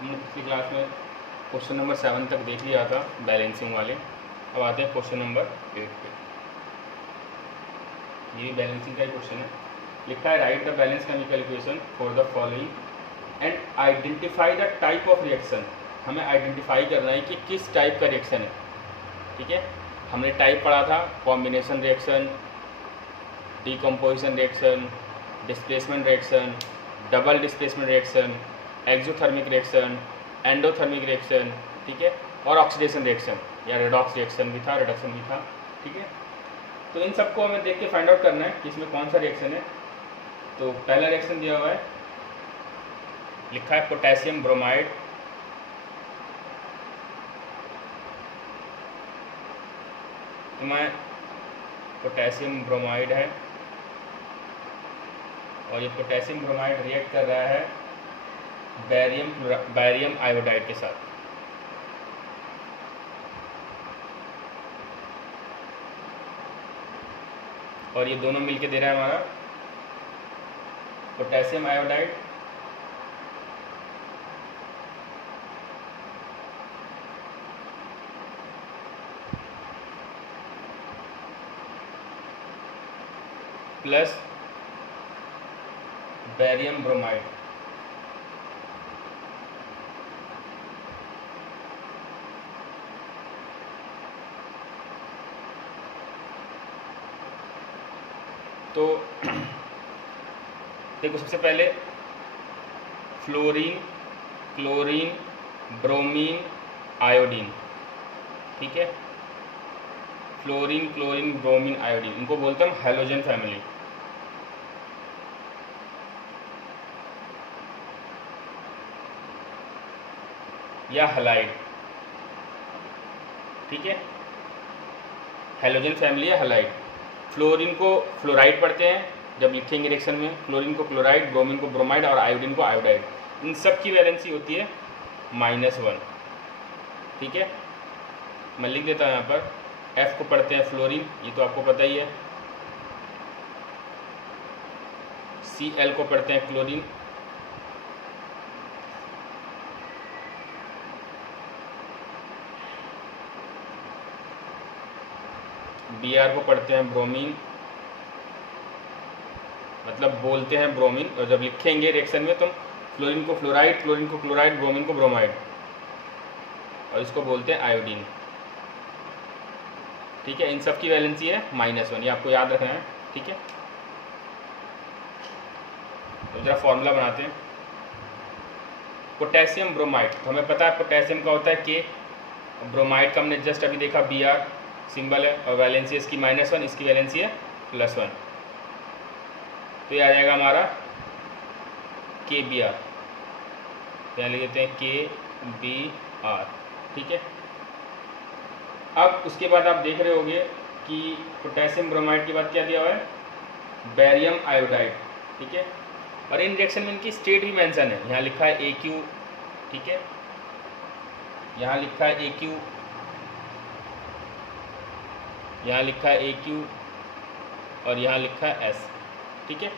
हमने पिछली क्लास में क्वेश्चन नंबर 7 तक देख लिया था बैलेंसिंग वाले। अब आते हैं क्वेश्चन नंबर 8 पे। ये बैलेंसिंग का ही क्वेश्चन है। लिखा है right the balance chemical equation for the following and identify the type of reaction. हमें आइडेंटिफाई करना है कि किस टाइप का रिएक्शन है। ठीक है, हमने टाइप पढ़ा था combination reaction, decomposition reaction, displacement reaction, double displacement reaction, exothermic reaction, endothermic reaction, ठीक है, और ऑक्सीडेशन रिएक्शन या रेडॉक्स रिएक्शन भी था, रिडक्शन भी था। ठीक है, तो इन सबको हमें देख के फाइंड आउट करना है कि इसमें कौन सा रिएक्शन है। तो पहला रिएक्शन दिया हुआ है, लिखा है पोटेशियम ब्रोमाइड, तो मैं पोटेशियम ब्रोमाइड है और ये पोटेशियम ब्रोमाइड रिएक्ट कर रहा है बैरियम आयोडाइड के साथ। और ये दोनों मिलके दे रहा है हमारा potassium iodide plus barium bromide. तो देखो, सबसे पहले फ्लोरीन, क्लोरीन, ब्रोमीन, आयोडीन। ठीक है, फ्लोरीन, क्लोरीन, ब्रोमीन, आयोडीन, इनको बोलते हैं हम हैलोजन फैमिली। या हैलाइड। ठीक है, हैलोजन फैमिली या हैलाइड। फ्लोरीन को फ्लोराइड पढ़ते हैं जब लिखेंगे रिएक्शन में, फ्लोरीन को क्लोराइड, ब्रोमीन को ब्रोमाइड और आयोडीन को आयोडाइड। इन सब की वैलेंसी होती है -1। ठीक है, मैं लिख देता हूँ यहाँ पर। F को पढ़ते हैं फ्लोरीन, ये तो आपको पता ही है। Cl को पढ़ते हैं क्लोरीन, Br को पढ़ते हैं ब्रोमीन, मतलब बोलते हैं ब्रोमीन, और जब लिखेंगे रिएक्शन में तो फ्लोरीन को फ्लोराइड, क्लोरीन को क्लोराइड, ब्रोमीन को ब्रोमाइड, और इसको बोलते हैं आयोडीन। ठीक है, इन सब की वैलेंसी है -1, ये आपको याद रखना है। ठीक है, तो जरा फॉर्मूला बनाते हैं। पोटेशियम ब्रोमाइड, तो हमें पता है पोटेशियम का होता है K, ब्रोमाइड का हमने जस्ट अभी देखा Br सिंबल है, और वैलेंसी इसकी -1, इसकी वैलेंसी है +1। तो ये आ जाएगा हमारा KBr, यहाँ लिख देते हैं KBr। ठीक है, अब उसके बाद आप देख रहे होंगे कि पोटेशियम ब्रोमाइड के बाद क्या दिया हुआ है, बैरियम आयोडाइड। ठीक है, और इन रिएक्शन में इनकी स्टेट भी मेंशन है, यहाँ लिखा है AQ। ठीक है, यहाँ लिखा है AQ, यहाँ लिखा है AQ, और यहाँ लिखा है S। ठीक है,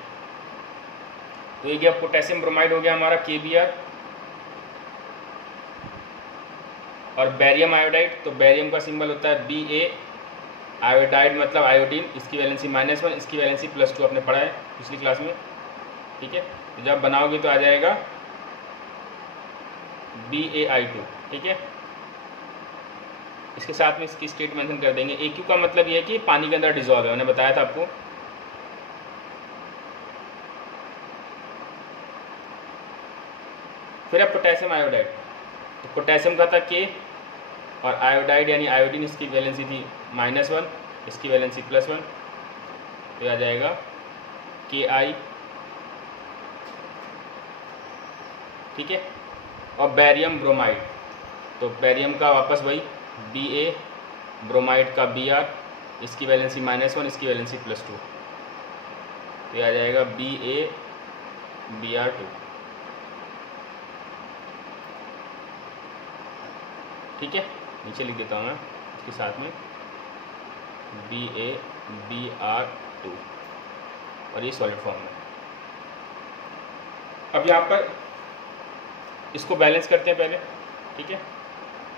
तो ये गया पोटेशियम ब्रोमाइड हो गया हमारा KBr, और बैरियम आयोडाइड, तो बैरियम का सिंबल होता है Ba, आयोडाइड मतलब आयोडीन, इसकी वैलेंसी -1, इसकी वैलेंसी +2, आपने पढ़ा है पिछली क्लास में। ठीक है, तो जब बनाओगे तो आ जाएगा BaI2। ठीक है, इसके साथ में इसकी स्टेट मेंशन कर देंगे। AQ का मतलब ये है कि पानी के अंदर डिजॉल्व है, मैंने बताया था आपको। फिर अब पोटेशियम आयोडाइड, तो पोटेशियम का था K, और आयोडाइड यानी आयोडीन, इसकी वैलेंसी थी -1, इसकी वैलेंसी +1, तो आ जाएगा Ki। ठीक है, और बैरियम ब्रोमाइड, तो बैरियम का वापस वही Ba, ब्रोमाइड का Br, इसकी वैलेंसी -1, इसकी वैलेंसी +2, तो ये आ जाएगा BaBr2। ठीक है, नीचे लिख देता हूँ मैं इसके साथ में BaBr2, और ये सॉलिड फॉर्म में। अब यहाँ पर इसको बैलेंस करते हैं पहले, ठीक है।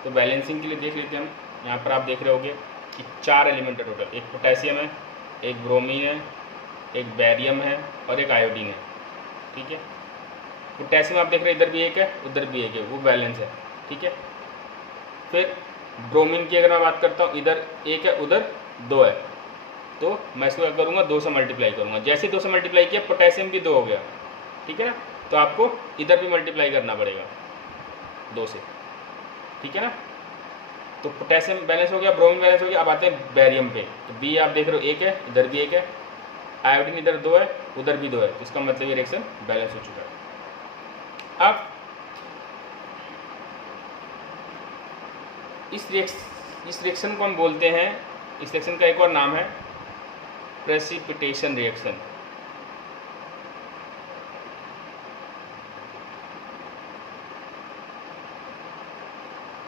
तो बैलेंसिंग के लिए देख लेते हैं हम। यहाँ पर आप देख रहे होगे कि 4 एलिमेंट है टोटल, एक पोटेशियम है, एक ब्रोमीन है, एक बैरियम है और एक आयोडीन है, ठीक है। पोटेशियम आप देख रहे हैं इधर भी एक है उधर भी एक है, वो बैलेंस है, ठीक है। फिर ब्रोमीन की अगर मैं बात करता हूँ, इधर एक है उधर 2 है, तो मैं इसको क्या करूँगा 2 से मल्टीप्लाई करूँगा। जैसे 2 से मल्टीप्लाई किया पोटेशियम भी 2 हो गया, ठीक है ना। तो आपको इधर भी मल्टीप्लाई करना पड़ेगा 2 से, ठीक है ना। तो पोटेशियम बैलेंस हो गया, ब्रोमीन बैलेंस हो गया। अब आते हैं बैरियम पे। तो बी आप देख रहे हो एक है इधर भी एक है, आयोडीन इधर 2 है उधर भी 2 है, तो इसका मतलब ये रिएक्शन बैलेंस हो चुका है। अब इस रिएक्शन को हम बोलते हैं, इस रिएक्शन का एक और नाम है प्रेसिपिटेशन रिएक्शन।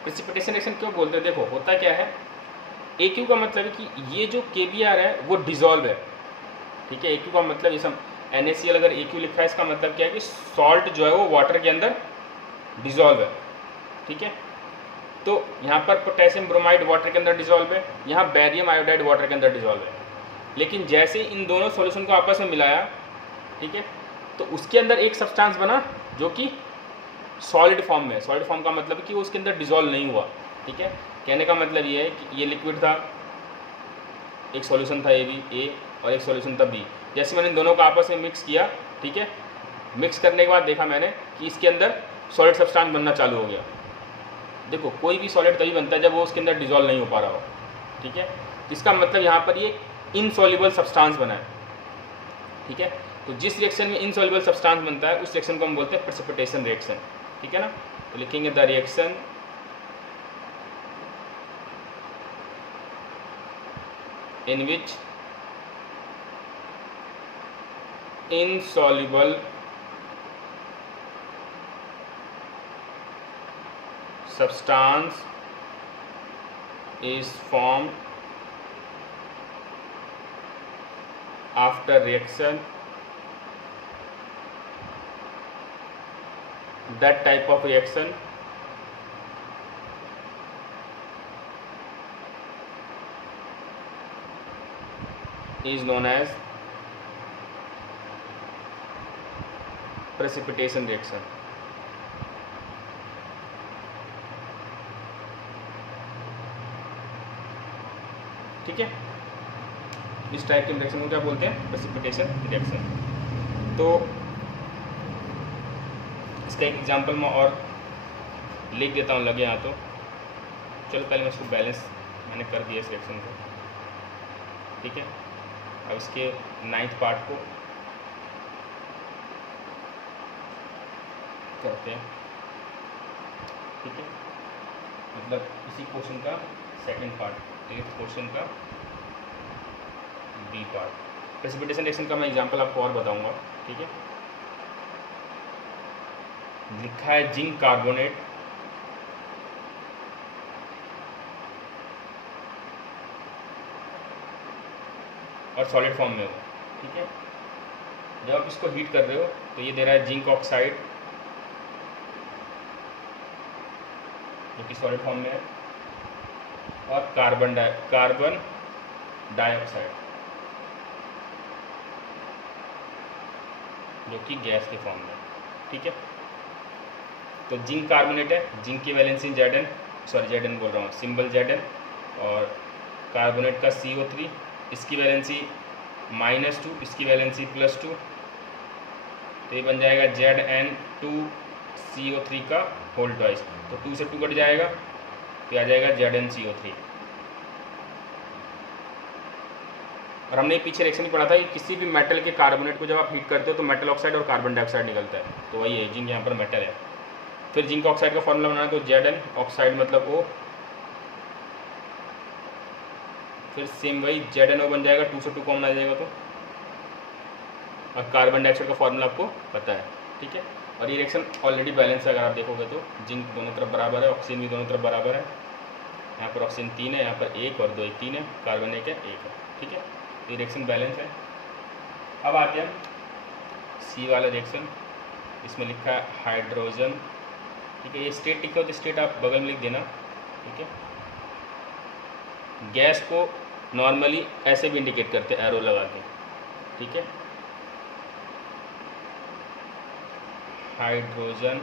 प्रेसिपिटेशन रिएक्शन क्यों बोलते हैं? देखो होता क्या है, AQ का मतलब है कि ये जो KBr है वो डिजॉल्व है, ठीक है। AQ का मतलब ये सब NaCl अगर AQ लिखा है इसका मतलब क्या है कि सॉल्ट जो है वो वाटर के अंदर डिजॉल्व है, ठीक है। तो यहाँ पर पोटेशियम ब्रोमाइड वाटर के अंदर डिजॉल्व है, यहाँ बैरियम आयोडाइड वाटर के अंदर डिजॉल्व है। लेकिन जैसे इन दोनों सॉल्यूशन को आपस में मिलाया, ठीक है, तो उसके अंदर एक सब्सटेंस बना जो कि सॉलिड फॉर्म में। सॉलिड फॉर्म का मतलब कि वो उसके अंदर डिजॉल्व नहीं हुआ, ठीक है। कहने का मतलब ये है कि ये लिक्विड था, एक सॉल्यूशन था ए और एक सॉल्यूशन था बी। जैसे मैंने इन दोनों को आपस में मिक्स किया, ठीक है, मिक्स करने के बाद देखा मैंने कि इसके अंदर सॉलिड सब्सटेंस बनना चालू हो गया। देखो कोई भी सॉलिड तभी बनता है जब वो उसके अंदर डिजॉल्व नहीं हो पा रहा हो, ठीक है। इसका मतलब यहाँ पर ये इनसॉल्युबल सब्सटेंस बना है, ठीक है। तो जिस रिएक्शन में इनसॉल्युबल सब्सटेंस बनता है उस रिएक्शन को हम बोलते हैं प्रेसिपिटेशन रिएक्शन, ठीक है ना। तो लिखेंगे the reaction in which insoluble substance is formed after reaction. That type of reaction is known as precipitation reaction. ठीक है, इस टाइप के रिएक्शन को क्या बोलते हैं? Precipitation reaction. तो इसका एक एग्जांपल मैं और लिख देता हूँ लगे यहाँ तो। चलो पहले मैं इसको बैलेंस मैंने कर दिया इस रिएक्शन को, ठीक है। अब इसके 9th पार्ट को करते हैं, ठीक है। मतलब इसी क्वेश्चन का 2nd पार्ट, 8th क्वेश्चन का B पार्ट। प्रेसिपिटेशन रिएक्शन का मैं एग्जांपल आपको और बताऊंगा, ठीक है। लिखा है जिंक कार्बोनेट और सॉलिड फॉर्म में हो, ठीक है। जब आप इसको हीट कर रहे हो तो ये दे रहा है जिंक ऑक्साइड जो कि सॉलिड फॉर्म में है, और कार्बन डाइऑक्साइड जो कि गैस के फॉर्म में है, ठीक है। तो जिंक कार्बोनेट है, जिंक की वैलेंसी Zn बोल रहा हूँ, सिंबल Zn, और कार्बोनेट का CO3, इसकी वैलेंसी -2, इसकी वैलेंसी +2, तो ये बन जाएगा Zn2CO3 का होल ट्वाइस। तो 2 से 2 कट जाएगा तो आ जाएगा ZnCO3। और हमने पीछे रिएक्शन ही पढ़ा था कि किसी भी मेटल के कार्बोनेट को जब आप हीट करते हो तो मेटल ऑक्साइड और कार्बन डाइऑक्साइड निकलता है, तो वही है जिंक यहाँ पर मेटल है। फिर जिंक ऑक्साइड का फॉर्मूला बनाना तो Zn, ऑक्साइड मतलब O, फिर सेम वही ZnO बन जाएगा, 2 से 2 कॉमन आ जाएगा तो, और कार्बन डाइऑक्साइड का फॉर्मूला आपको पता है, ठीक है। और ये रिएक्शन ऑलरेडी बैलेंस है, अगर आप देखोगे तो जिंक दोनों तरफ बराबर है, ऑक्सीजन भी दोनों तरफ बराबर है। यहाँ पर ऑक्सीजन 3 है, यहाँ पर 1 और 2 3 है, कार्बन 1 है 1 है, ठीक है। ये रिएक्शन बैलेंस है। अब आते हैं C वाला रिएक्शन, इसमें लिखा है हाइड्रोजन ठीक है। ये स्टेट लिखा हो तो स्टेट आप बगल में लिख देना, ठीक है। गैस को नॉर्मली ऐसे भी इंडिकेट करते हैं एरो लगा के, ठीक है। हाइड्रोजन,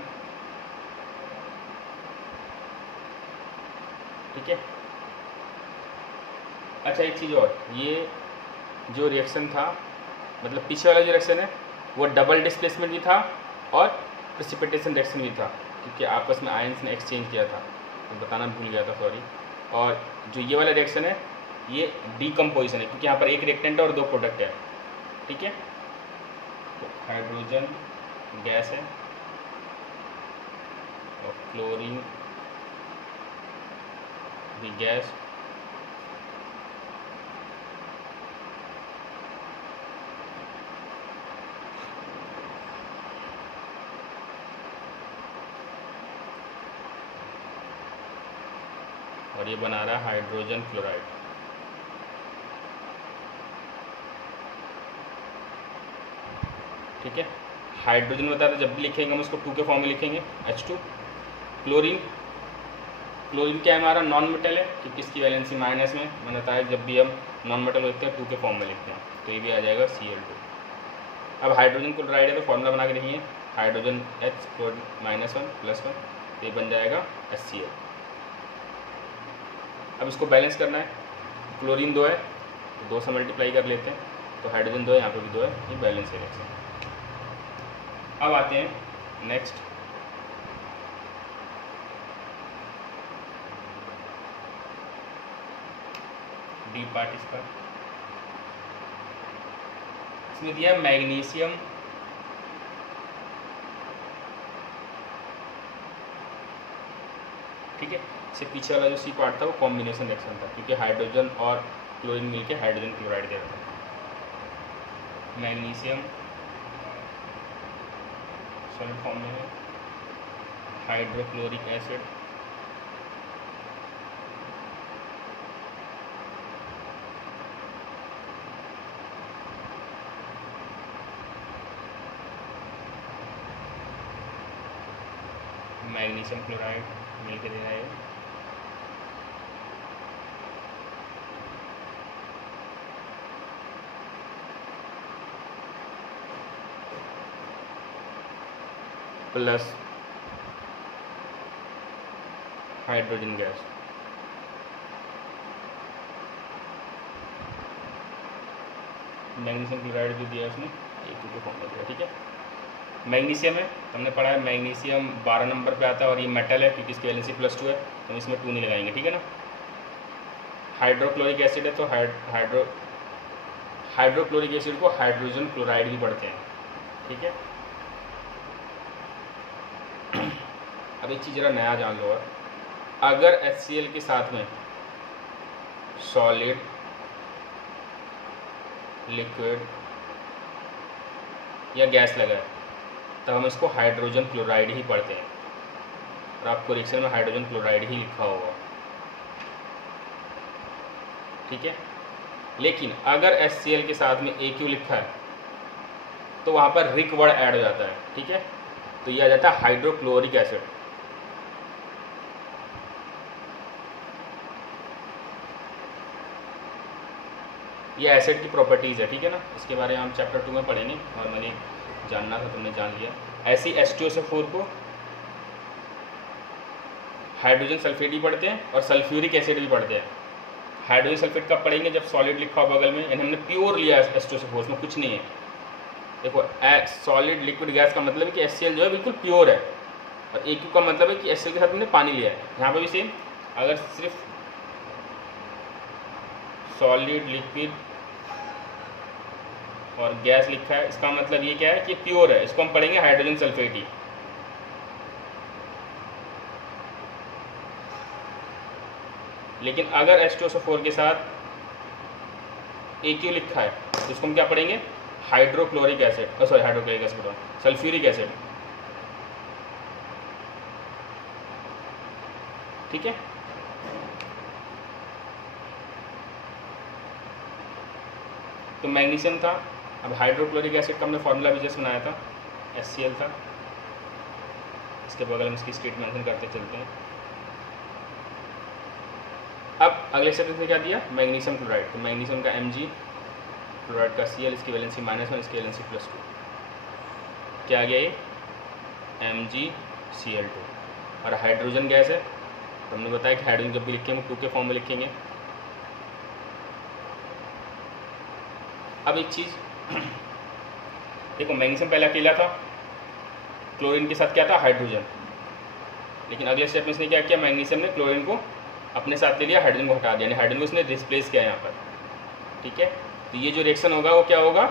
ठीक है। अच्छा एक चीज़ और, ये जो रिएक्शन था, मतलब पीछे वाला जो रिएक्शन है वो डबल डिस्प्लेसमेंट भी था और प्रेसिपिटेशन रिएक्शन भी था, क्योंकि आपस में आयंस ने एक्सचेंज किया था, तो बताना भूल गया था, सॉरी। और जो ये वाला रिएक्शन है ये डीकम्पोजिशन है, क्योंकि यहाँ पर एक रिएक्टेंट है और दो प्रोडक्ट है, ठीक है। तो हाइड्रोजन गैस है और क्लोरीन भी गैस, और ये बना रहा है हाइड्रोजन क्लोराइड। ठीक है। हाइड्रोजन बता रहे जब भी लिखेंगे हम उसको 2 के फॉर्म में लिखेंगे, H2। क्लोरीन, क्लोरीन क्या है हमारा, नॉन मेटल है, क्योंकि इसकी वैलेंसी माइनस में, मैंने बताया जब भी हम नॉन मेटल होते हैं 2 के फॉर्म में लिखते हैं, तो ये भी आ जाएगा Cl2। अब हाइड्रोजन क्लोराइड है तो फॉर्मूला बना के देखिए, हाइड्रोजन H क्लोरीन -1 +1, तो ये बन जाएगा HCl। अब इसको बैलेंस करना है, क्लोरीन 2 है तो 2 से मल्टीप्लाई कर लेते हैं, तो हाइड्रोजन 2 है, यहाँ पे भी 2 है, ये बैलेंस है रिएक्शन। अब आते हैं नेक्स्ट, डी पार्ट इसका, इसमें दिया मैग्नीशियम, ठीक है। इससे पीछे वाला जो सी पार्ट था वो कॉम्बिनेशन रिएक्शन था, क्योंकि हाइड्रोजन और क्लोरीन मिलके हाइड्रोजन क्लोराइड दे रहा था। मैग्नीशियम सॉलिड फॉर्म में है, हाइड्रोक्लोरिक एसिड, मैग्नीशियम क्लोराइड मिलकर दे रहा है, plus hydrogen gas. Magnesium chloride जो दिया उसने A2 के फॉर्म में दिया, ठीक है। मैग्नीशियम है, हमने पढ़ा है मैग्नीशियम 12 नंबर पे आता है और ये मेटल है क्योंकि इसकी वैलेंसी +2 है, तो हम इसमें 2 नहीं लगाएंगे, ठीक है ना। हाइड्रोक्लोरिक एसिड है तो हाइड्रोक्लोरिक एसिड को हाइड्रोजन क्लोराइड भी पढ़ते हैं, ठीक है। अब एक चीज़ जरा नया जान लो, अगर HCl के साथ में सॉलिड, लिक्विड या गैस लगा है तब हम इसको हाइड्रोजन क्लोराइड ही पढ़ते हैं, और आपको रिएक्शन में हाइड्रोजन क्लोराइड ही लिखा होगा, ठीक है। लेकिन अगर HCl के साथ में AQ लिखा है तो वहाँ पर रिक वर्ड ऐड हो जाता है, ठीक है, तो ये आ जाता है हाइड्रोक्लोरिक एसिड। ये एसिड की प्रॉपर्टीज़ है, ठीक है ना, इसके बारे में हम चैप्टर 2 में पढ़ेंगे, और मैंने जानना था तुमने जान लिया। ऐसी H2SO4 को हाइड्रोजन सल्फेट भी पढ़ते हैं और सल्फ्यूरिक एसिड भी पढ़ते हैं। हाइड्रोजन सल्फेट कब पढ़ेंगे, जब सॉलिड लिखा हो बगल में, यानी हमने प्योर लिया है H2SO4, उसमें कुछ नहीं है। देखो सॉलिड लिक्विड गैस का मतलब है कि HCl जो है बिल्कुल प्योर है, और AQ का मतलब है कि HCl के साथ हमने पानी लिया है। यहाँ पर भी सेम, अगर सिर्फ सॉलिड, लिक्विड और गैस लिखा है, इसका मतलब ये क्या है कि प्योर है, इसको हम पढ़ेंगे हाइड्रोजन सल्फेट ही। लेकिन अगर H2SO4 के साथ AQ लिखा है तो इसको हम क्या पढ़ेंगे, hydrochloric acid, sorry hydrochloric acid बोल, सल्फ्यूरिक एसिड, ठीक है। तो मैग्नीशियम था, अब हाइड्रोक्लोरिक एसिड का हमने फॉर्मूला भी जस्ट बनाया था, HCl था, इसके बगल में इसकी स्टेट मेंशन करते चलते हैं। अब अगले स्टेप में क्या दिया, मैग्नीशियम क्लोराइड, तो मैग्नीशियम का Mg, क्लोराइड का Cl, इसकी वैलेंसी -1, इसकी वैलेंसी +2, क्या आ गया ये MgCl2। और हाइड्रोजन गैस है, तो हमने बताया कि हाइड्रोजन जब भी लिखेंगे 2 के फॉर्म में लिखेंगे। अब एक चीज़ देखो, मैग्नीशियम पहले अकेला था, क्लोरीन के साथ क्या था, हाइड्रोजन, लेकिन अगले स्टेप में इसने क्या किया, मैग्नीशियम ने क्लोरीन को अपने साथ ले लिया, हाइड्रोजन को हटा दिया, यानी हाइड्रोजन को इसने रिप्लेस किया यहाँ पर। ठीक है, तो ये जो रिएक्शन होगा वो क्या होगा,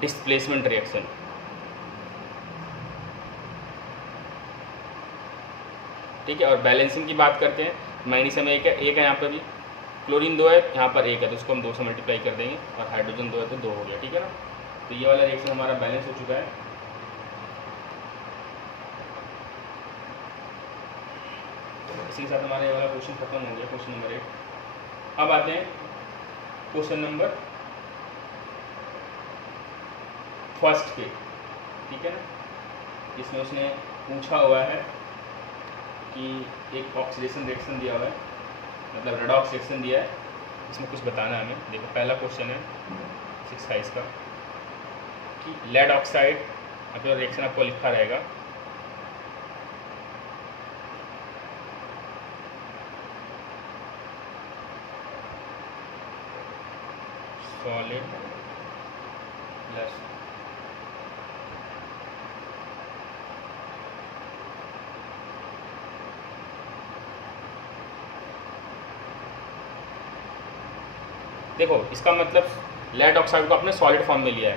डिस्प्लेसमेंट रिएक्शन। ठीक है, और बैलेंसिंग की बात करते हैं, मैग्नीशियम एक है यहाँ पर भी, क्लोरीन 2 है, यहाँ पर 1 है, तो उसको हम 2 से मल्टीप्लाई कर देंगे, और हाइड्रोजन 2 है तो 2 हो गया। ठीक है ना, तो ये वाला रिएक्शन हमारा बैलेंस हो चुका है। इसी के साथ हमारा ये वाला क्वेश्चन खत्म हो गया, क्वेश्चन नंबर 8। अब आते हैं क्वेश्चन नंबर 1 के। ठीक है ना, इसमें उसने पूछा हुआ है कि एक ऑक्सीडेशन रिएक्शन दिया हुआ है, मतलब रेडॉक्स रिएक्शन दिया है, इसमें कुछ बताना है हमें। देखो पहला क्वेश्चन है 6 का कि लेड ऑक्साइड, अपना रिएक्शन आपको लिखा रहेगा, सॉलिड प्लस देखो इसका मतलब लेड ऑक्साइड को अपने सॉलिड फॉर्म में लिया है।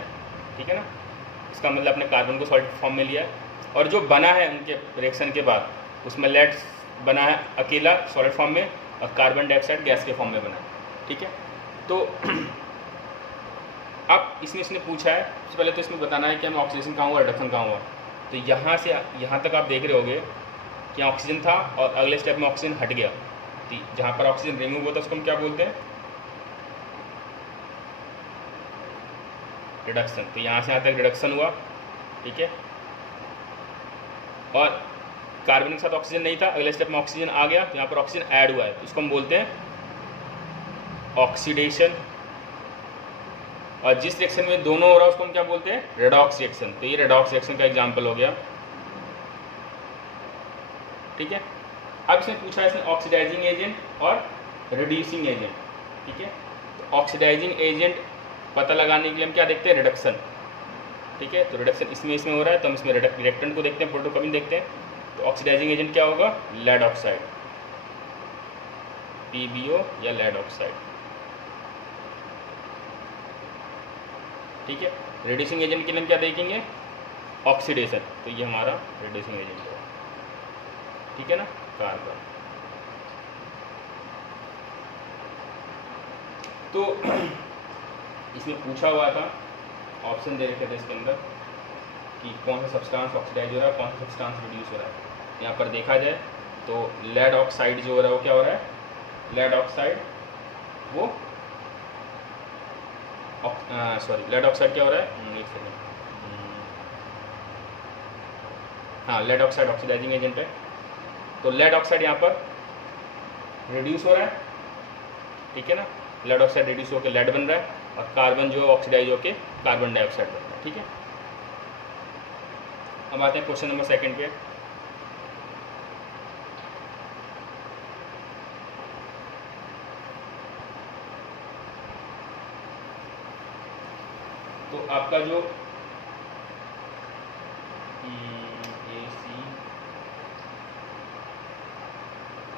ठीक है ना, इसका मतलब अपने कार्बन को सॉलिड फॉर्म में लिया है, और जो बना है उनके रिएक्शन के बाद उसमें लेड बना है अकेला सॉलिड फॉर्म में, और कार्बन डाइऑक्साइड गैस के फॉर्म में बना है। ठीक है, तो अब इसने पूछा है, सबसे पहले तो इसमें बताना है कि हमें ऑक्सीडेशन कहाँ हुआ, रिडक्शन कहाँ हुआ। तो यहाँ से यहाँ तक आप देख रहे होगे कि ऑक्सीजन था और अगले स्टेप में ऑक्सीजन हट गया, तो जहाँ पर ऑक्सीजन रिमूव होता है उसको हम क्या बोलते हैं, रिडक्शन। तो यहाँ से यहाँ तक रिडक्शन हुआ। ठीक है, और कार्बन के साथ ऑक्सीजन नहीं था, अगले स्टेप में ऑक्सीजन आ गया, तो यहाँ पर ऑक्सीजन ऐड हुआ है, तो इसको हम बोलते हैं ऑक्सीडेशन। और जिस रिएक्शन में दोनों हो रहा है उसको हम क्या बोलते हैं, रेडॉक्स रिएक्शन। तो ये रेडॉक्स रिएक्शन का एग्जांपल हो गया। ठीक है, अब इसने पूछा है इसमें ऑक्सीडाइजिंग एजेंट और रिड्यूसिंग एजेंट। ठीक है, तो ऑक्सीडाइजिंग एजेंट पता लगाने के लिए हम क्या देखते हैं, रिडक्शन। ठीक है, तो रिडक्शन इसमें हो रहा है, तो हम इसमें रिएक्टेंट को देखते हैं, प्रोटोकॉपी देखते हैं। तो ऑक्सीडाइजिंग एजेंट क्या होगा, लेड ऑक्साइड, PbO या लेड ऑक्साइड। ठीक है, रिड्यूसिंग एजेंट के लिए हम क्या देखेंगे, ऑक्सीडेशन, तो ये हमारा रिड्यूसिंग एजेंट होगा। ठीक है ना, कार्बन। तो इसमें पूछा हुआ था, ऑप्शन दे रखे थे इसके अंदर कि कौन सा सब्सटेंस ऑक्सीडाइज हो रहा है, कौन सा सब्सटेंस रिड्यूस हो रहा है। यहाँ पर देखा जाए तो लेड ऑक्साइड जो हो रहा है वो क्या हो रहा है, लेड ऑक्साइड वो लेड ऑक्साइड क्या हो रहा है, एक सेकेंड, हाँ लेड ऑक्साइड ऑक्सीडाइजिंग एजेंट है। तो लेड ऑक्साइड यहाँ पर रिड्यूस हो रहा है। ठीक है ना, लेड ऑक्साइड रिड्यूस होकर लेड बन रहा है, और कार्बन जो ऑक्सीडाइज होकर कार्बन डाइऑक्साइड बन रहा है। ठीक है, अब आते हैं क्वेश्चन नंबर 2 पे। तो आपका जो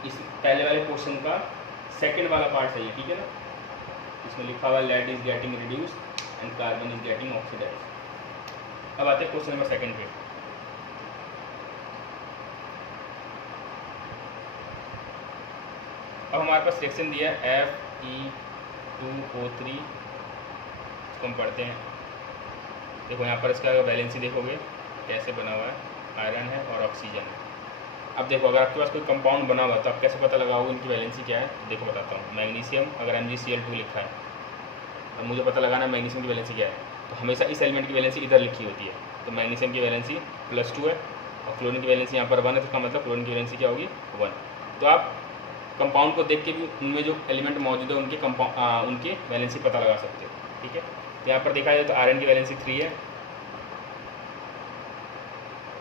इस पहले वाले क्वेश्चन का सेकंड वाला पार्ट सही है। ठीक है ना, इसमें लिखा हुआ lead is getting reduce and carbon is getting oxidise. अब आते हैं क्वेश्चन नंबर 2 पे। अब हमारे पास रिएक्शन दिया है Fe2O3, इसको हम पढ़ते हैं। देखो यहाँ पर इसका वैलेंसी देखोगे कैसे बना हुआ है, आयरन है और ऑक्सीजन है। अब देखो अगर आपके पास कोई कंपाउंड बना हुआ है तो आप कैसे पता लगाओगे इनकी वैलेंसी क्या है। देखो बताता हूँ, मैग्नीशियम अगर MgCl2 लिखा है, अब मुझे पता लगाना है मैग्नीशियम की वैलेंसी क्या है, तो हमेशा इस एलिमेंट की वैलेंसी इधर लिखी होती है। तो मैग्नीशियम की वैलेंसी +2 है, और क्लोरीन की वैलेंसी यहाँ पर 1 है, तो इसका मतलब क्लोरीन की वैलेंसी क्या होगी 1। तो आप कंपाउंड को देख के भी उनमें जो एलिमेंट मौजूद है उनकी वैलेंसी पता लगा सकते हो, ठीक है। तो यहाँ पर देखा जाए तो आयरन की वैलेंसी 3 है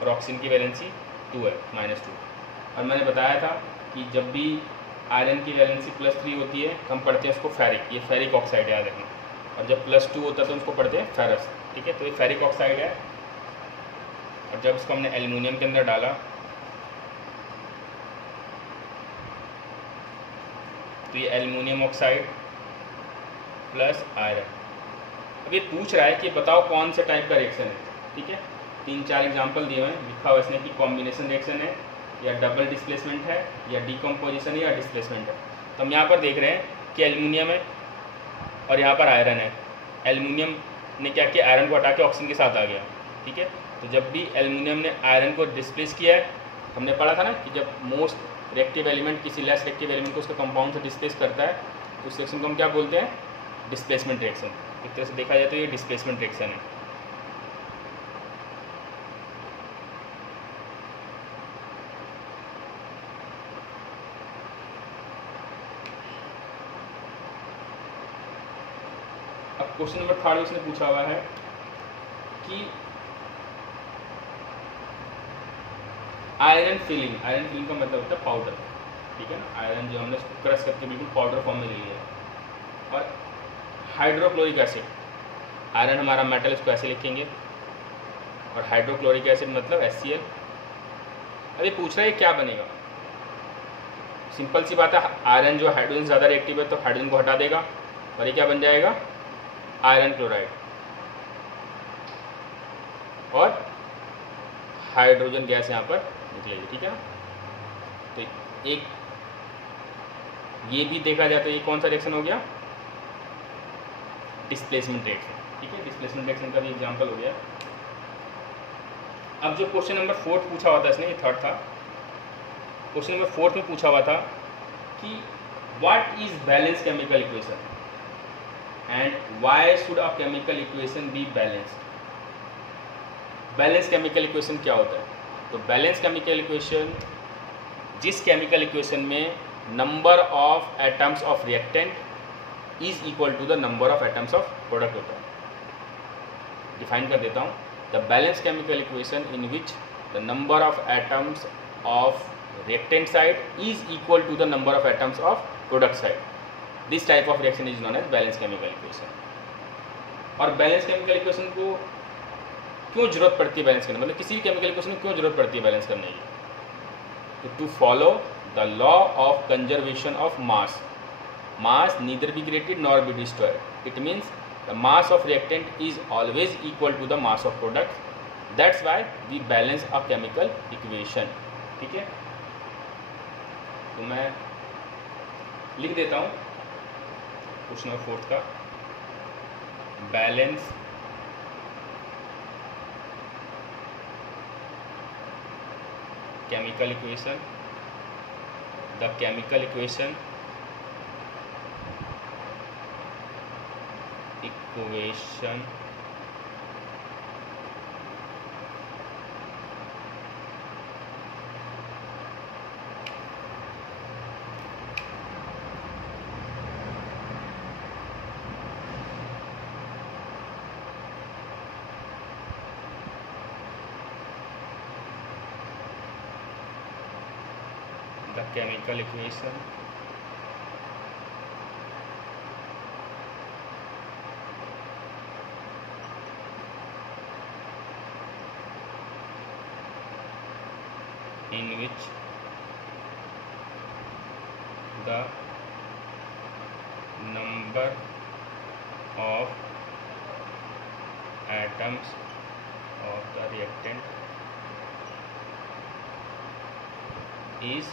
और ऑक्सीजन की वैलेंसी 2 है, -2। और मैंने बताया था कि जब भी आयरन की वैलेंसी +3 होती है तो हम पढ़ते हैं उसको फेरिक, ये फेरिक ऑक्साइड याद रखना। और जब +2 होता है तो उसको पढ़ते हैं फेरस, ठीक है। तो ये फेरिक ऑक्साइड है। और जब इसको हमने एल्युमिनियम के अंदर डाला तो ये एल्युमिनियम ऑक्साइड प्लस आयरन। अब ये पूछ रहा है कि बताओ कौन से टाइप का रिएक्शन है, ठीक है। 3-4 एग्जाम्पल दिए हुए हैं, लिखा हुआ इसने कि कॉम्बिनेशन रिएक्शन है या डबल डिस्प्लेसमेंट है या डिकम्पोजिशन है या डिस्प्लेसमेंट है। तो हम यहाँ पर देख रहे हैं कि एल्युमिनियम है और यहाँ पर आयरन है। एल्युमिनियम ने क्या किया, आयरन को हटा के ऑक्सीजन के साथ आ गया, ठीक है। तो जब भी एल्युमिनियम ने आयरन को डिस्प्लेस किया है, हमने पढ़ा था ना कि जब मोस्ट रिएक्टिव एलिमेंट किसी लेस रिएक्टिव एलिमेंट को उसके कंपाउंड से डिस्प्लेस करता है तो उस रिएक्शन को हम क्या बोलते हैं, डिस्प्लेसमेंट रिएक्शन। एक तरह से देखा जाए तो ये डिस्प्लेसमेंट रिएक्शन है। अब क्वेश्चन नंबर 3 उसने पूछा हुआ है कि आयरन फिलिंग का मतलब होता है पाउडर, ठीक है ना। आयरन जो हमने उसको क्रश करके बिल्कुल पाउडर फॉर्म में ले लिया है। और हाइड्रोक्लोरिक एसिड, आयरन हमारा मेटल, इसको ऐसे लिखेंगे, और हाइड्रोक्लोरिक एसिड मतलब HCl। अभी पूछ रहा है क्या बनेगा, सिंपल सी बात है, आयरन जो हाइड्रोजन ज़्यादा रिएक्टिव है तो हाइड्रोजन को हटा देगा और ये क्या बन जाएगा, आयरन क्लोराइड। और हाइड्रोजन गैस यहाँ पर निकलेगी, ठीक है। तो एक ये भी देखा जाए तो ये कौन सा रिएक्शन हो गया, डिस्प्लेसमेंट रिएक्शन, ठीक है। डिस्प्लेसमेंट रिएक्शन का भी एग्जांपल हो गया। अब जो क्वेश्चन नंबर 4 पूछा हुआ था इसने, ये 3rd था। क्वेश्चन नंबर 4 में पूछा हुआ था कि what is balance chemical equation and why should a chemical equation be balanced. Balance chemical equation क्या होता है, तो बैलेंस केमिकल इक्वेशन जिस केमिकल इक्वेशन में number of atoms of reactant is equal to the number of atoms of product होता है। Define कर देता हूँ, the balance chemical equation in which the number of atoms of reactant side is equal to the number of atoms of product side. This type of reaction is known as balanced chemical equation. और balance chemical equation को क्यों जरूरत पड़ती है balance करने, मतलब किसी भी केमिकल इक्वेशन को क्यों जरूरत पड़ती है बैलेंस करने की, तो to follow the law of conservation of mass. Mass neither be created nor be destroyed. It means the mass of reactant is always equal to the mass of product. That's why we balance a chemical equation, ठीक है। तो मैं लिख देता हूँ question number 4 का, balance chemical equation, the chemical equation in which the number of atoms of the reactant is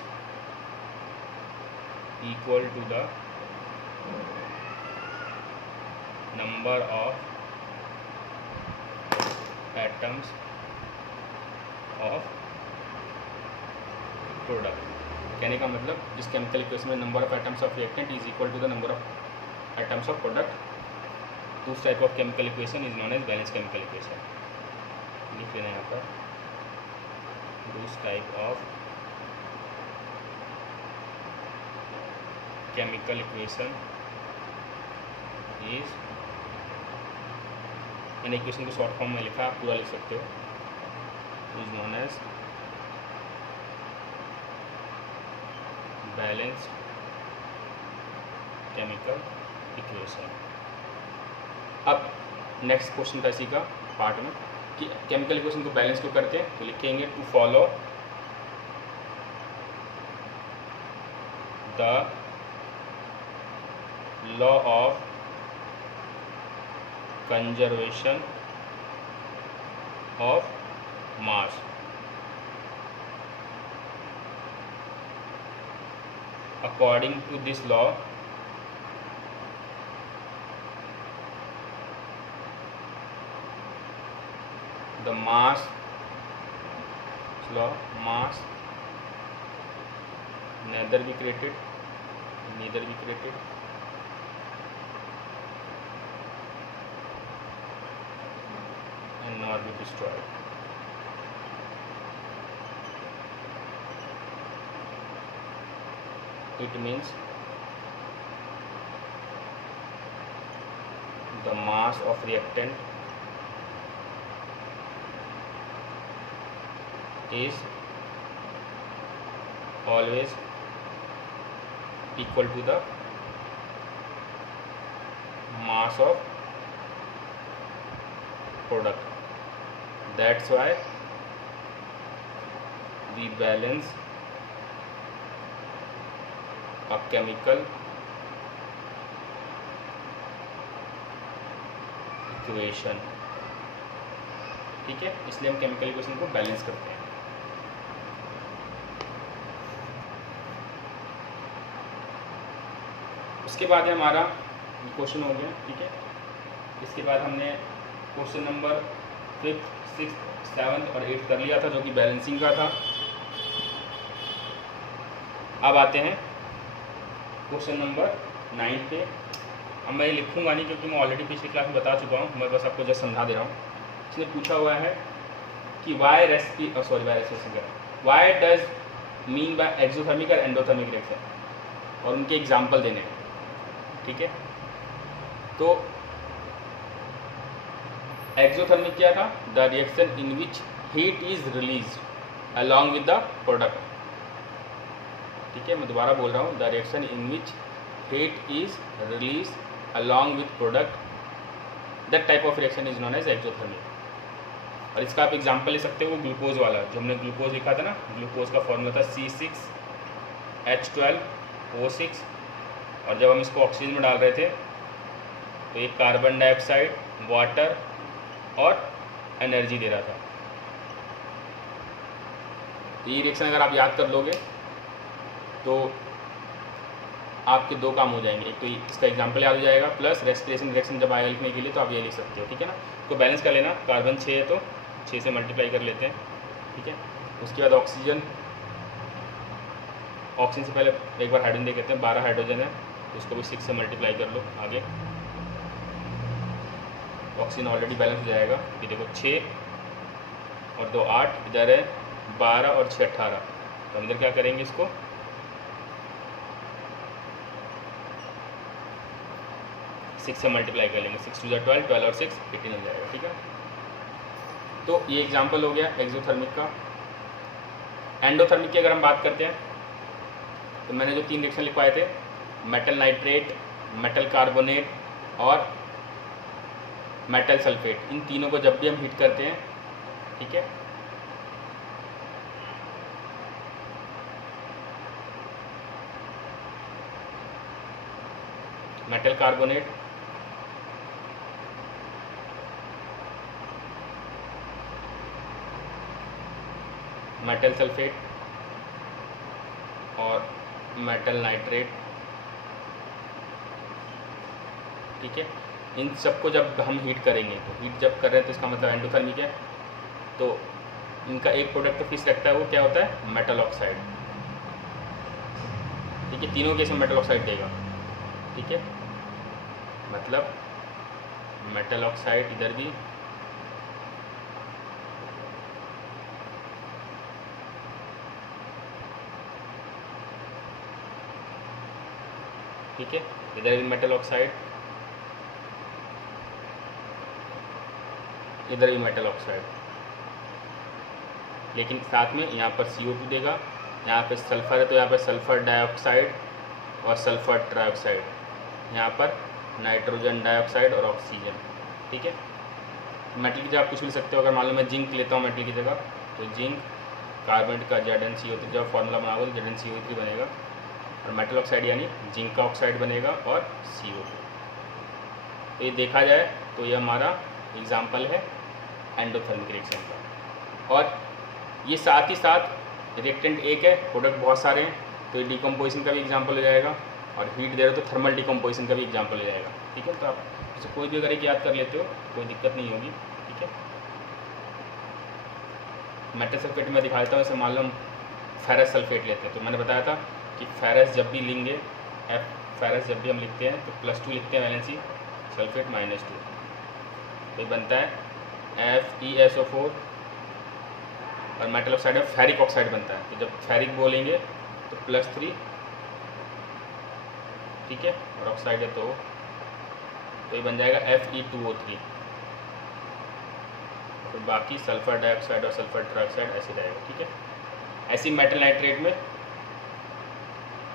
equal to the number of atoms of product. कहने का मतलब जिस केमिकल इक्वेशन में number of atoms of reactant is equal to the number of atoms of product, उस type of chemical equation is known as balance chemical equation. लिख लेना यहाँ पर। This type of chemical equation is, मैंने equation को short form में लिखा, आप पूरा लिख सकते हो, is known as balanced chemical equation. अब नेक्स्ट क्वेश्चन का इसी का पार्ट में कि केमिकल इक्वेशन को बैलेंस क्यों करते हैं, तो लिखेंगे to follow the law of conservation of mass. According to this law, the mass neither be created and nor be destroyed. It means the mass of reactant is always equal to the mass of product. That's why we balance a chemical equation. ठीक है, इसलिए हम chemical equation को balance करते हैं। उसके बाद है हमारा क्वेश्चन हो गया। ठीक है, इसके बाद हमने question number 5th, 6th, 7th और 8th कर लिया था, जो कि बैलेंसिंग का था। अब आते हैं क्वेश्चन नंबर 9 पे। अब मैं लिखूंगा नहीं क्योंकि मैं ऑलरेडी पिछली क्लास में बता चुका हूँ, मैं बस आपको जस्ट समझा दे रहा हूँ। इसने पूछा हुआ है कि why does mean by exothermic और एंडोथर्मिक रिएक्शन, और उनके एग्जाम्पल देने हैं। ठीक है, तो एक्सोथर्मिक क्या था? The reaction in which heat is release along with the product. ठीक है, मैं दोबारा बोल रहा हूँ, the reaction in which heat is release along with product, that type of reaction is known as exothermic. और इसका आप एग्जांपल ले सकते हो वो ग्लूकोज वाला, जो हमने ग्लूकोज लिखा था ना, ग्लूकोज का फॉर्मूला था C6H12O6, और जब हम इसको ऑक्सीजन में डाल रहे थे तो एक कार्बन डाइऑक्साइड, वाटर और एनर्जी दे रहा था। तो ये रिएक्शन अगर आप याद कर लोगे तो आपके दो काम हो जाएंगे, एक तो इसका एग्जांपल याद हो जाएगा, प्लस रेस्पिरेशन रिएक्शन जब आएगा लिखने के लिए तो आप ये लिख सकते हो। ठीक है ना, तो बैलेंस कर लेना, कार्बन 6 है तो 6 से मल्टीप्लाई कर लेते हैं। ठीक है, उसके बाद ऑक्सीजन से पहले एक बार हाइड्रोजन देख लेते हैं, 12 हाइड्रोजन है तो उसको भी 6 से मल्टीप्लाई कर लो। आगे ऑक्सीजन ऑलरेडी बैलेंस हो जाएगा। ये देखो 6 और 2 8, इधर है 12 और 6 18, तो अंदर क्या करेंगे, इसको 6 से मल्टीप्लाई कर लेंगे, 6 2 12, 12 और 6 18 हो जाएगा। ठीक है, तो ये एग्जाम्पल हो गया एक्सोथर्मिक का। एंडोथर्मिक की अगर हम बात करते हैं तो मैंने जो 3 रिएक्शन लिखवाए थे, मेटल नाइट्रेट, मेटल कार्बोनेट और मेटल सल्फेट, इन तीनों को जब भी हम हीट करते हैं, ठीक है, मेटल कार्बोनेट, मेटल सल्फेट और मेटल नाइट्रेट, ठीक है, इन सबको जब हम हीट करेंगे, तो हीट जब कर रहे हैं तो इसका मतलब एंडोथर्मिक है। तो इनका एक प्रोडक्ट तो फिक्स रखता है, वो क्या होता है, मेटल ऑक्साइड। ठीक है, तीनों केस में मेटल ऑक्साइड देगा। ठीक है, मतलब मेटल ऑक्साइड इधर भी ठीक है, इधर भी मेटल ऑक्साइड, इधर भी मेटल ऑक्साइड, लेकिन साथ में यहाँ पर CO2 देगा, यहाँ पे सल्फर है तो यहाँ पे सल्फर डाइऑक्साइड और सल्फर ट्राइऑक्साइड, यहाँ पर नाइट्रोजन डाइऑक्साइड और ऑक्सीजन। ठीक है, मेटल की जगह आप कुछ भी सकते हो। अगर मान लो मैं जिंक लेता हूँ मेटल की जगह, तो जिंक कार्बन का ZnCO3 जब फॉर्मूला बनाओगे तो ZnCO3 बनेगा, और मेटल ऑक्साइड यानी जिंक का ऑक्साइड बनेगा और CO2। तो ये देखा जाए तो ये हमारा एग्जाम्पल है एंडोथर्मिक रिएक्शन का। और ये साथ ही साथ रिएक्टेंट एक है, प्रोडक्ट बहुत सारे हैं, तो ये डिकम्पोजिशन का भी एग्जाम्पल हो जाएगा, और हीट दे रहे हो तो थर्मल डिकम्पोजिशन का भी एग्जाम्पल हो जाएगा। ठीक है, तो आप इसे कोई भी अगर एक याद कर लेते हो कोई दिक्कत नहीं होगी। ठीक है, मेटल सल्फेट में दिखा देता हूँ। जैसे मान लो हम फेरस सल्फेट लेते हैं, तो मैंने बताया था कि फेरस जब भी लेंगे, फेरस जब भी हम लिखते हैं तो +2 लिखते हैं वैलेंसी, सल्फेट -2, तो बनता है FeSO4, और मेटल ऑक्साइड में फेरिक ऑक्साइड बनता है, तो जब फेरिक बोलेंगे तो +3, ठीक है, और ऑक्साइड है तो ये बन जाएगा Fe2O3। तो बाकी सल्फर डाइऑक्साइड और सल्फर ट्राइऑक्साइड ऐसे रहेगा। ठीक है, ऐसी मेटल नाइट्रेट में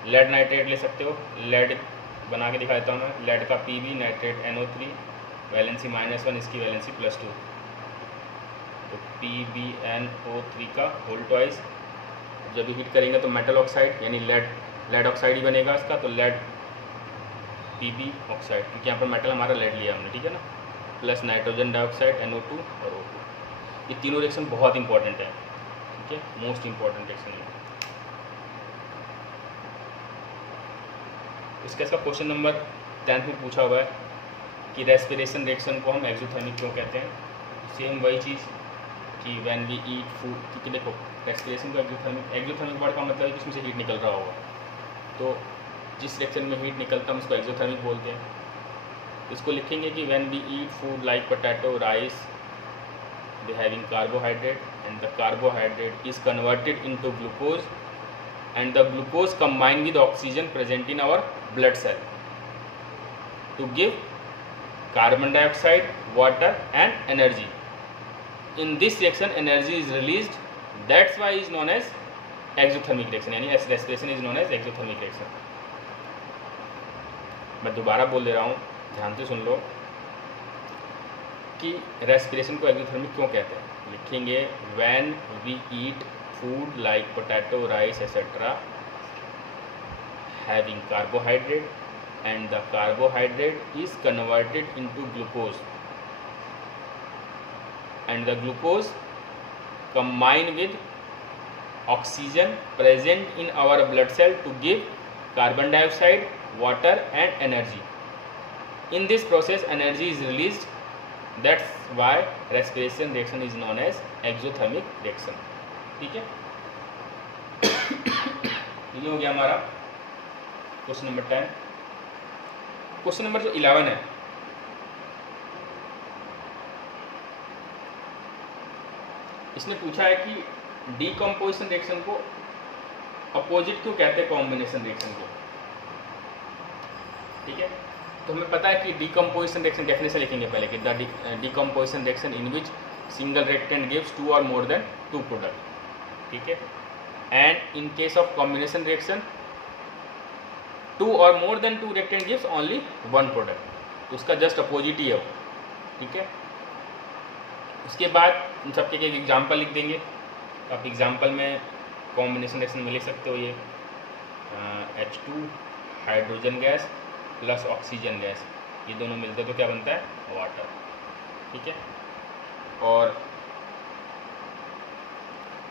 लेड नाइट्रेट ले सकते हो। लेड बना के दिखा देता हूँ मैं। लेड का Pb नाइट्रेट NO3, वैलेंसी -1, इसकी वैलेंसी +2, तो PbNO3 का होल ट्वाइस। जब भी हीट करेंगे तो मेटल ऑक्साइड यानी लेड ऑक्साइड ही बनेगा इसका, तो लेड Pb ऑक्साइड, क्योंकि यहाँ पर मेटल हमारा लेड लिया हमने। ठीक है ना, प्लस नाइट्रोजन डाइऑक्साइड NO2 और O2। ये तीनों रिएक्शन बहुत इंपॉर्टेंट है। ठीक है, मोस्ट इंपॉर्टेंट रिएक्शन है। इसका क्वेश्चन नंबर 10 में पूछा हुआ है कि रेस्पिरेशन रिएक्शन को हम एक्सोथर्मिक क्यों कहते हैं। सेम वही चीज़ कि व्हेन वी ईट फूड, क्योंकि देखो रेस्पिरेशन को एक्सोथर्मिक वर्ड का मतलब है कि उसमें से हीट निकल रहा होगा, तो जिस रिएक्शन में हीट निकलता है उसको एक्सोथर्मिक बोलते हैं। इसको लिखेंगे कि when we eat food like potato, rice, they having carbohydrate, and the carbohydrate is converted into glucose, and the glucose combined with oxygen present in our blood cell to give carbon dioxide, water and energy. In this reaction energy is released, that's why is known as exothermic reaction, यानी respiration is known as exothermic reaction। मैं दोबारा बोल दे रहा हूँ, ध्यान से सुन लो कि respiration को एक्सोथर्मिक क्यों कहते हैं। लिखेंगे when we eat food like potato, rice, etc. having carbohydrate, and the carbohydrate is converted into glucose, and the glucose combined with oxygen present in our blood cell to give carbon dioxide, water and energy. In this process energy is released, that's why respiration reaction is known as exothermic reaction। ठीक है, ये हो गया हमारा question number 10। Question number जो 11 है, इसने पूछा है कि डीकम्पोजिशन रिएक्शन को अपोजिट क्यों कहते हैं कॉम्बिनेशन रिएक्शन को। ठीक है, तो हमें पता है कि डीकम्पोजिशन रिएक्शन डेफिनेशन लिखेंगे पहले कि the decomposition reaction in which single reactant gives 2 और मोर देन 2 प्रोडक्ट। ठीक है, and in case of combination reaction 2 और more than 2 reactant gives only 1 product, तो उसका जस्ट अपोजिट ही है वो। ठीक है, उसके बाद इन सबके एक एग्जाम्पल लिख देंगे। आप एग्जाम्पल में कॉम्बिनेशन रिएक्शन में लिख सकते हो ये H2 hydrogen gas plus oxygen gas, ये दोनों मिलते हैं तो क्या बनता है, वाटर। ठीक है, और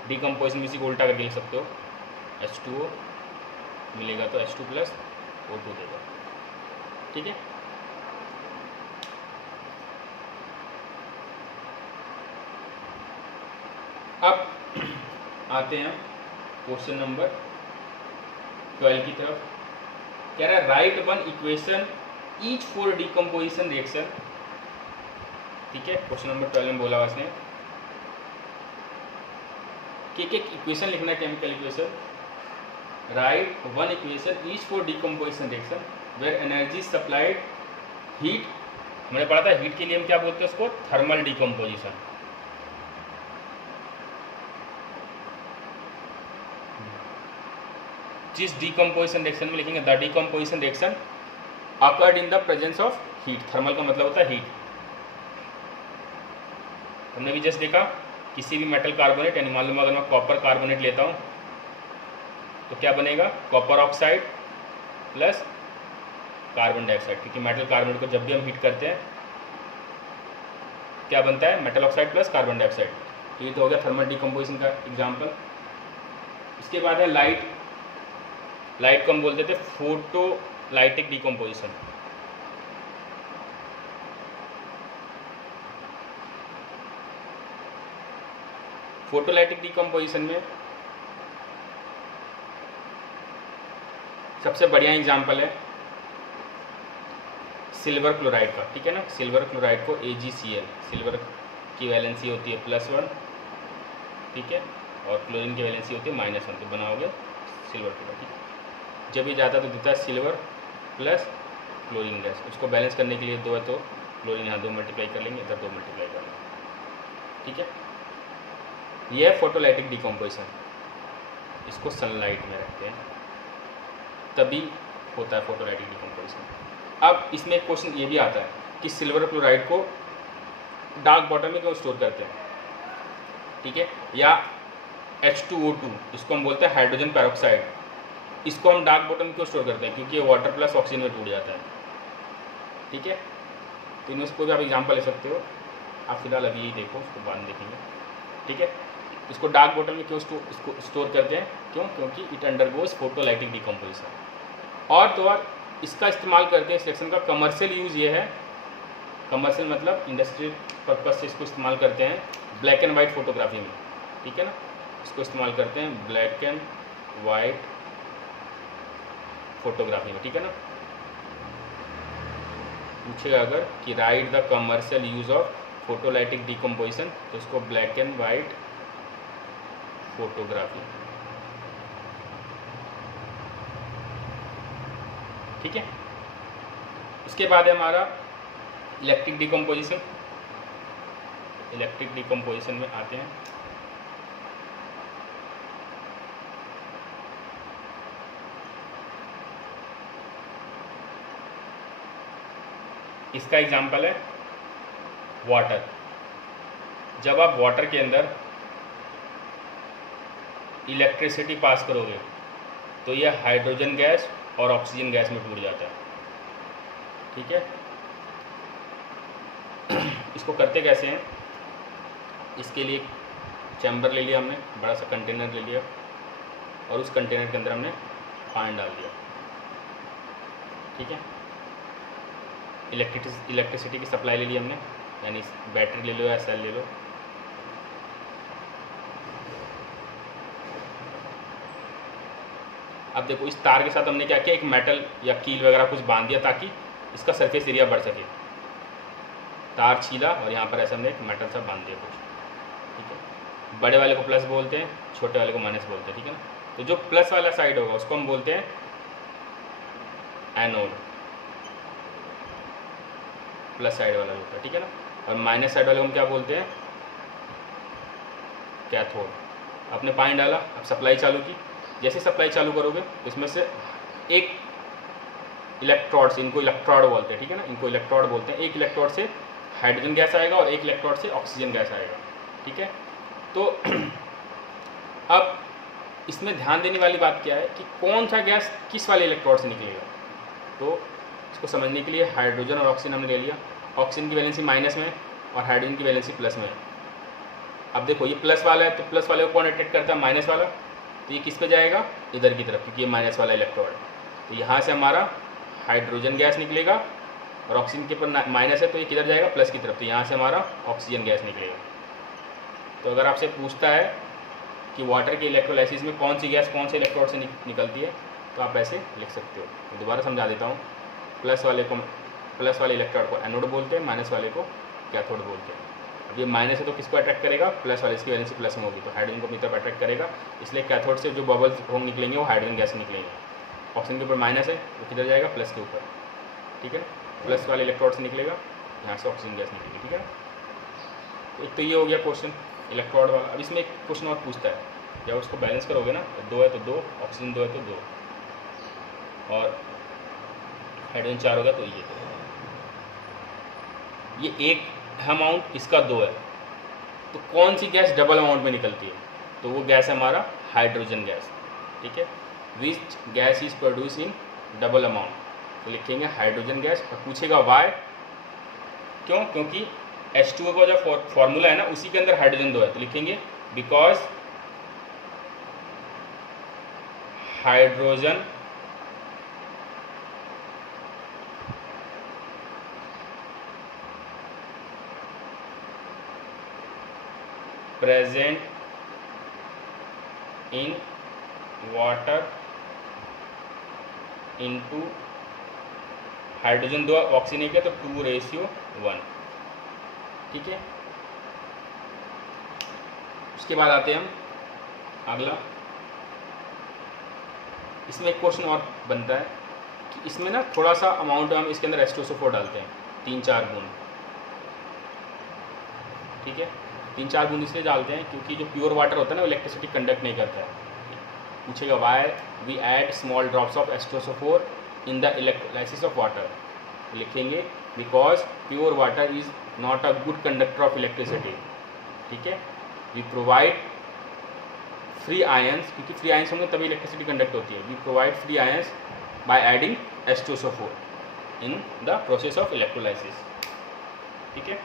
डीकम्पोजिशन में इसी को उल्टा करके लिख सकते हो, H2O मिलेगा तो H2 प्लस O2 देगा। ठीक है, अब आते हैं क्वेश्चन नंबर 12 की तरफ। कह रहा है right one equation each for decomposition reaction. ठीक है, क्वेश्चन नंबर 12 में बोला उसने कि एक इक्वेशन लिखना है, chemical equation. Write one equation each for decomposition reaction. Where energy supplied heat, हमने पढ़ा था हीट के लिए हम क्या बोलते हैं उसको, थर्मल डिकम्पोजिशन। जिस डिकम्पोजिशन रिएक्शन में लिखेंगे the decomposition reaction occurred in the presence of heat, thermal का मतलब होता है हीट। हमने भी जस्ट देखा किसी भी मेटल कार्बोनेट, यानी मान लो अगर मैं कॉपर कार्बोनेट लेता हूँ तो क्या बनेगा, copper oxide plus carbon dioxide, क्योंकि मेटल कार्बोनेट को जब भी हम हीट करते हैं क्या बनता है, metal oxide plus carbon dioxide. तो ये तो हो गया थर्मल डिकम्पोजिशन का एग्जाम्पल। इसके बाद है लाइट, लाइट को हम बोलते थे फोटोलाइटिक डिकम्पोजिशन। फोटोलाइटिक डिकम्पोजिशन में सबसे बढ़िया एग्जाम्पल है सिल्वर क्लोराइड का, ठीक है ना। सिल्वर क्लोराइड को AgCl, सिल्वर की वैलेंसी होती है +1, ठीक है, और क्लोरीन की वैलेंसी होती है -1, तो बनाओगे सिल्वर क्लोराइड, ठीक है। जब ये जाता तो देता है सिल्वर प्लस क्लोरीन गैस, उसको बैलेंस करने के लिए 2 है तो क्लोरीन यहाँ 2 मल्टीप्लाई कर लेंगे, इधर 2 मल्टीप्लाई कर लेंगे, ठीक है। यह है फोटोलाइटिक डिकम्पोजिशन, इसको सनलाइट में रखते हैं तभी होता है फोटोलाइटिक डिकम्पोजिशन। अब इसमें एक क्वेश्चन ये भी आता है कि सिल्वर क्लोराइड को डार्क बॉटम में क्यों स्टोर करते हैं, ठीक है, या H2O2, इसको हम बोलते हैं हाइड्रोजन पेरोक्साइड, इसको हम डार्क बॉटम में क्यों स्टोर करते हैं, क्योंकि ये वाटर प्लस ऑक्सीजन में टूट जाता है, ठीक है। तो इनमें से कोई भी आप एग्जाम्पल ले सकते हो, आप फिलहाल अभी यही देखो, उसको बाद में देखेंगे, ठीक है। इसको डार्क बॉटम में क्यों इसको स्टोर करते हैं, क्यों, क्योंकि इट अंडरगोज फोटोलाइटिक डिकम्पोजिशन। और तो और इसका इस्तेमाल करते हैं, इस रिएक्शन का कमर्शियल यूज़ ये है, कमर्शियल मतलब इंडस्ट्रियल पर्पज से इसको इस्तेमाल करते हैं ब्लैक एंड वाइट फोटोग्राफी में, ठीक है ना। इसको इस्तेमाल करते हैं ब्लैक एंड वाइट फोटोग्राफी में, ठीक है ना। पूछेगा अगर कि right the commercial use of photolytic decomposition, तो इसको ब्लैक एंड वाइट फोटोग्राफी, ठीक है। उसके बाद है हमारा इलेक्ट्रिक डिकम्पोजिशन। इलेक्ट्रिक डिकम्पोजिशन में आते हैं, इसका एग्जाम्पल है वाटर। जब आप वाटर के अंदर इलेक्ट्रिसिटी पास करोगे तो यह हाइड्रोजन गैस और ऑक्सीजन गैस में टूट जाता है, ठीक है। इसको करते कैसे हैं, इसके लिए चैम्बर ले लिया हमने, बड़ा सा कंटेनर ले लिया और उस कंटेनर के अंदर हमने पानी डाल दिया, ठीक है। इलेक्ट्रिसिटी की सप्लाई ले ली हमने, यानी बैटरी ले लो या सेल ले लो, अब देखो इस तार के साथ हमने क्या किया, एक मेटल या कील वगैरह कुछ बांध दिया ताकि इसका सरफेस एरिया बढ़ सके। तार छीला और यहाँ पर ऐसा हमने एक मेटल सा बांध दिया कुछ, ठीक है। बड़े वाले को प्लस बोलते हैं, छोटे वाले को माइनस बोलते हैं, ठीक है ना। तो जो प्लस वाला साइड होगा उसको हम बोलते हैं एनोड, प्लस साइड वाला होता है, ठीक है ना। और माइनस साइड वाले को हम क्या बोलते हैं, कैथोड। आपने पानी डाला, अब सप्लाई चालू की, जैसे सप्लाई चालू करोगे तो इसमें से एक इलेक्ट्रोड से, इनको इलेक्ट्रोड बोलते हैं, ठीक है ना, इनको इलेक्ट्रोड बोलते हैं। एक इलेक्ट्रोड से हाइड्रोजन गैस आएगा और एक इलेक्ट्रोड से ऑक्सीजन गैस आएगा, ठीक है। तो अब इसमें ध्यान देने वाली बात क्या है कि कौन सा गैस किस वाले इलेक्ट्रोड से निकलेगा। तो इसको समझने के लिए हाइड्रोजन और ऑक्सीजन हमने ले लिया, ऑक्सीजन की वैलेंसी माइनस में और हाइड्रोजन की वैलेंसी प्लस में है। अब देखो ये प्लस वाला है तो प्लस वाले को कौन अट्रैक्ट करता है, माइनस वाला, तो ये किस पे जाएगा, इधर की तरफ, क्योंकि ये माइनस वाला इलेक्ट्रोड है। तो यहाँ से हमारा हाइड्रोजन गैस निकलेगा और ऑक्सीजन के ऊपर माइनस है तो ये किधर जाएगा, प्लस की तरफ, तो यहाँ से हमारा ऑक्सीजन गैस निकलेगा। तो अगर आपसे पूछता है कि वाटर के इलेक्ट्रोलाइसिस में कौन सी गैस कौन से इलेक्ट्रोड से निकलती है, तो आप ऐसे लिख सकते हो। तो दोबारा समझा देता हूँ, प्लस वाले इलेक्ट्रोड को एनोड बोलते हैं, माइनस वाले को कैथोड बोलते हैं। अब ये माइनस है तो किसको अट्रैक्ट करेगा, प्लस वाले, इसकी वैलेंसी प्लस में होगी तो हाइड्रोजन को अपनी तरफ अट्रैक्ट करेगा, इसलिए कैथोड से जो बबल्स होंगे निकलेंगे वो हाइड्रोजन गैस निकलेंगे, ऑक्सीजन के ऊपर माइनस है, वो किधर जाएगा, प्लस के ऊपर, ठीक है। प्लस वाले इलेक्ट्रोड से निकलेगा, यहाँ से ऑक्सीजन गैस निकलेगी, ठीक है। एक तो ये हो गया क्वेश्चन इलेक्ट्रोड वाला। अब इसमें एक क्वेश्चन और पूछता है, जब उसको बैलेंस करोगे ना, 2 है तो 2, ऑक्सीजन 2 है तो 2, और हाइड्रोजन 4 होगा तो ये एक अमाउंट, इसका 2 है, तो कौन सी गैस डबल अमाउंट में निकलती है, तो वो गैस है हमारा हाइड्रोजन गैस, ठीक है। Which gas is produce in double amount, तो लिखेंगे हाइड्रोजन गैस। और पूछेगा वाई, क्यों, क्योंकि H2O का जो फॉर्मूला है ना, उसी के अंदर हाइड्रोजन 2 है, तो लिखेंगे because hydrogen present in water into hydrogen 2 oxygen 1 है तो 2:1, ठीक है। उसके बाद आते हैं हम अगला। इसमें एक क्वेश्चन और बनता है कि इसमें ना थोड़ा सा अमाउंट हम इसके अंदर H2SO4 डालते हैं, 3-4 बूंद, ठीक है। 3-4 बूंद इसलिए डालते हैं क्योंकि जो प्योर वाटर होता है ना, वो इलेक्ट्रिसिटी कंडक्ट नहीं करता है। पूछेगा why we add small drops of H2SO4 in the electrolysis of water, लिखेंगे because pure water is not a good conductor of electricity, ठीक है। वी प्रोवाइड फ्री आयंस, क्योंकि फ्री आयंस होंगे तभी इलेक्ट्रिसिटी कंडक्ट होती है। We provide free ions by adding H2SO4 in the process of electrolysis, ठीक है।